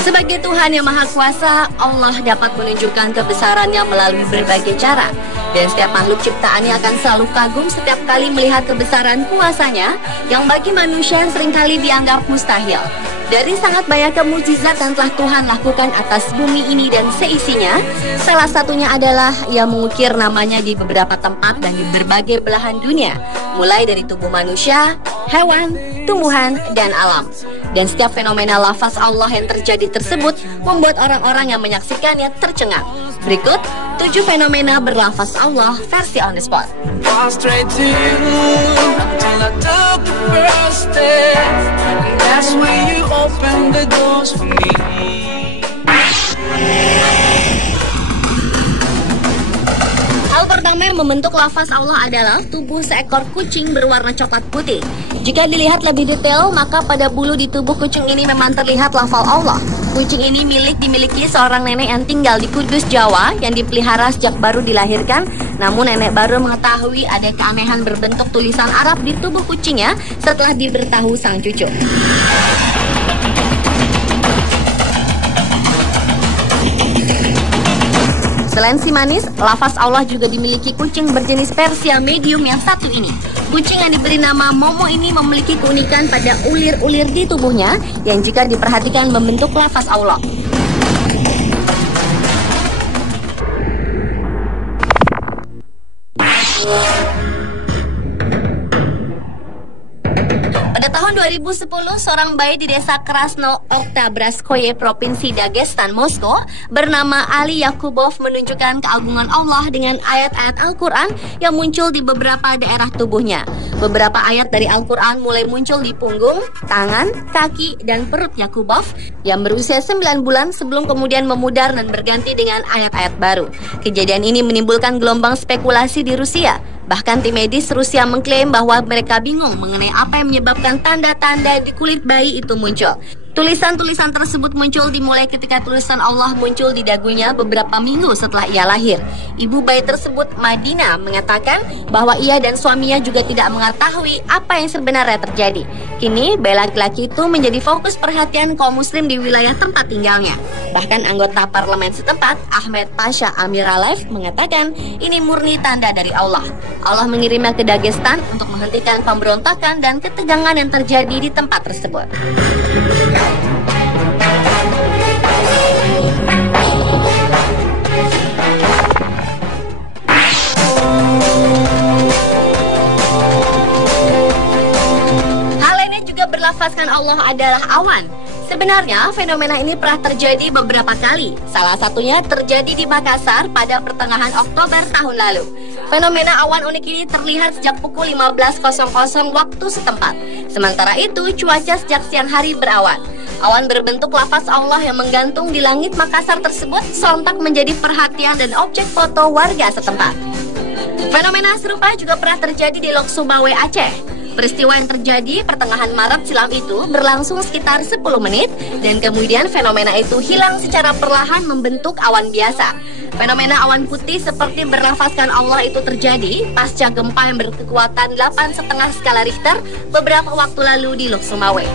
Sebagai Tuhan yang Maha Kuasa, Allah dapat menunjukkan kebesarannya melalui berbagai cara. Dan setiap makhluk ciptaannya akan selalu kagum setiap kali melihat kebesaran kuasanya yang bagi manusia yang seringkali dianggap mustahil. Dari sangat banyaknya mukjizat yang telah Tuhan lakukan atas bumi ini dan seisinya, salah satunya adalah Ia mengukir namanya di beberapa tempat dan di berbagai belahan dunia, mulai dari tubuh manusia, hewan, tumbuhan, dan alam. Dan setiap fenomena lafaz Allah yang terjadi tersebut membuat orang-orang yang menyaksikannya tercengang. Berikut 7 fenomena berlafaz Allah versi on the spot. Hal pertama yang membentuk lafaz Allah adalah tubuh seekor kucing berwarna coklat putih. Jika dilihat lebih detail, maka pada bulu di tubuh kucing ini memang terlihat lafal Allah. Kucing ini dimiliki seorang nenek yang tinggal di Kudus, Jawa, yang dipelihara sejak baru dilahirkan. Namun nenek baru mengetahui ada keanehan berbentuk tulisan Arab di tubuh kucingnya setelah diberitahu sang cucu. Selain si manis, lafaz Allah juga dimiliki kucing berjenis Persia medium yang satu ini. Kucing yang diberi nama Momo ini memiliki keunikan pada ulir-ulir di tubuhnya yang jika diperhatikan membentuk lafaz Allah. Pada tahun 2010, seorang bayi di desa Krasno Oktabraskoye, Provinsi Dagestan, Moskow, bernama Ali Yakubov menunjukkan keagungan Allah dengan ayat-ayat Al-Quran yang muncul di beberapa daerah tubuhnya. Beberapa ayat dari Al-Quran mulai muncul di punggung, tangan, kaki, dan perut Yakubov yang berusia 9 bulan sebelum kemudian memudar dan berganti dengan ayat-ayat baru. Kejadian ini menimbulkan gelombang spekulasi di Rusia. Bahkan tim medis Rusia mengklaim bahwa mereka bingung mengenai apa yang menyebabkan tanda-tanda di kulit bayi itu muncul. Tulisan-tulisan tersebut muncul dimulai ketika tulisan Allah muncul di dagunya beberapa minggu setelah ia lahir. Ibu bayi tersebut, Madina, mengatakan bahwa ia dan suaminya juga tidak mengetahui apa yang sebenarnya terjadi. Kini, bayi laki-laki itu menjadi fokus perhatian kaum muslim di wilayah tempat tinggalnya. Bahkan anggota parlemen setempat, Ahmed Pasha Amiralev, mengatakan ini murni tanda dari Allah. Allah mengirimnya ke Dagestan untuk menghentikan pemberontakan dan ketegangan yang terjadi di tempat tersebut. Berlafazkan Allah adalah awan. Sebenarnya fenomena ini pernah terjadi beberapa kali. Salah satunya terjadi di Makassar pada pertengahan Oktober tahun lalu. Fenomena awan unik ini terlihat sejak pukul 15.00 waktu setempat. Sementara itu cuaca sejak siang hari berawan. Awan berbentuk lafaz Allah yang menggantung di langit Makassar tersebut sontak menjadi perhatian dan objek foto warga setempat. Fenomena serupa juga pernah terjadi di Lok Sumbawa, Aceh. Peristiwa yang terjadi pertengahan Maret silam itu berlangsung sekitar 10 menit dan kemudian fenomena itu hilang secara perlahan membentuk awan biasa. Fenomena awan putih seperti berlafazkan Allah itu terjadi pasca gempa yang berkekuatan 8,5 skala Richter beberapa waktu lalu di Lok Sumbawa.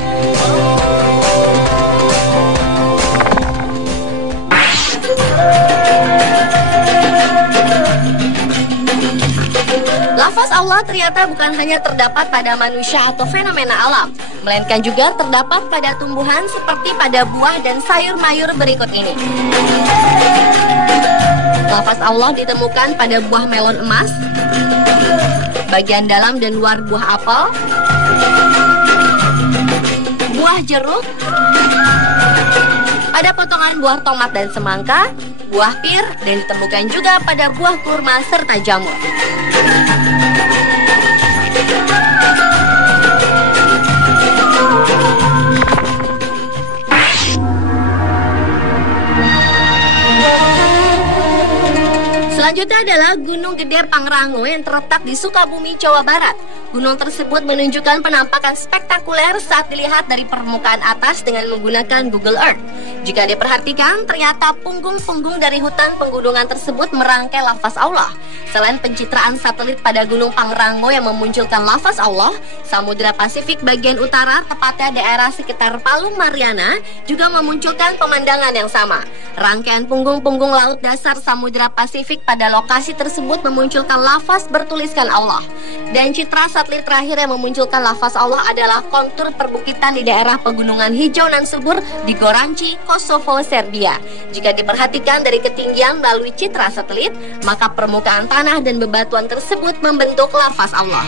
Lafaz Allah ternyata bukan hanya terdapat pada manusia atau fenomena alam, melainkan juga terdapat pada tumbuhan seperti pada buah dan sayur-mayur berikut ini. Lafaz Allah ditemukan pada buah melon emas, bagian dalam dan luar buah apel, buah jeruk, pada potongan buah tomat dan semangka, buah pir, dan ditemukan juga pada buah kurma serta jamur. Selanjutnya adalah Gunung Gede Pangrango yang terletak di Sukabumi, Jawa Barat. Gunung tersebut menunjukkan penampakan spektakuler saat dilihat dari permukaan atas dengan menggunakan Google Earth. Jika diperhatikan, ternyata punggung-punggung dari hutan pegunungan tersebut merangkai lafaz Allah. Selain pencitraan satelit pada Gunung Pangrango yang memunculkan lafaz Allah, Samudra Pasifik bagian utara, tepatnya daerah sekitar Palu Mariana, juga memunculkan pemandangan yang sama. Rangkaian punggung-punggung laut dasar Samudra Pasifik pada lokasi tersebut memunculkan lafaz bertuliskan Allah. Dan citra satelit terakhir yang memunculkan lafaz Allah adalah kontur perbukitan di daerah pegunungan hijau nan subur di Goranci, Kosovo, Serbia. Jika diperhatikan dari ketinggian melalui citra satelit, maka permukaan tanah dan bebatuan tersebut membentuk lafaz Allah.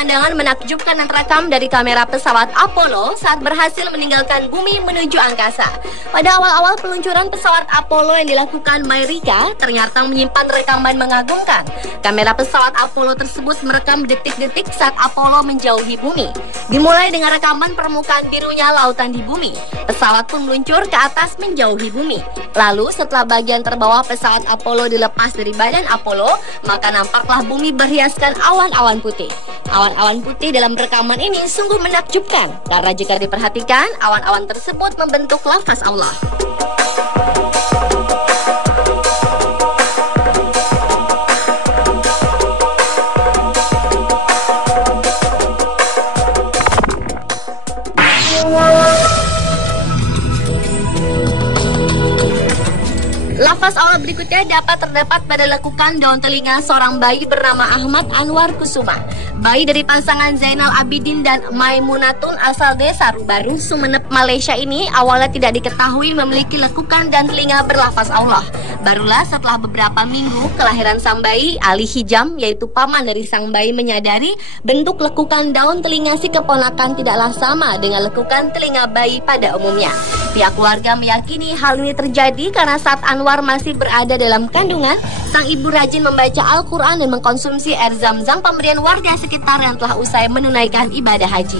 Pemandangan menakjubkan yang terekam dari kamera pesawat Apollo saat berhasil meninggalkan bumi menuju angkasa. Pada awal-awal peluncuran pesawat Apollo yang dilakukan Mayrika, ternyata menyimpan rekaman mengagumkan. Kamera pesawat Apollo tersebut merekam detik-detik saat Apollo menjauhi bumi. Dimulai dengan rekaman permukaan birunya lautan di bumi. Pesawat pun meluncur ke atas menjauhi bumi. Lalu setelah bagian terbawah pesawat Apollo dilepas dari badan Apollo, maka nampaklah bumi berhiaskan awan-awan putih. Awan-awan putih dalam rekaman ini sungguh menakjubkan, karena jika diperhatikan, awan-awan tersebut membentuk lafaz Allah. Lafaz Allah berikutnya dapat terdapat pada lekukan daun telinga seorang bayi bernama Ahmad Anwar Kusuma. Bayi dari pasangan Zainal Abidin dan Maimunatun asal desa Rubaru, Sumeneb, Malaysia ini awalnya tidak diketahui memiliki lekukan dan telinga berlafaz Allah. Barulah setelah beberapa minggu kelahiran sang bayi, Ali Hijam, yaitu paman dari sang bayi, menyadari bentuk lekukan daun telinga si keponakan tidaklah sama dengan lekukan telinga bayi pada umumnya. Pihak keluarga meyakini hal ini terjadi karena saat Anwar masih berada dalam kandungan, sang ibu rajin membaca Al-Quran dan mengkonsumsi air zam-zam pemberian warga sekitar yang telah usai menunaikan ibadah haji.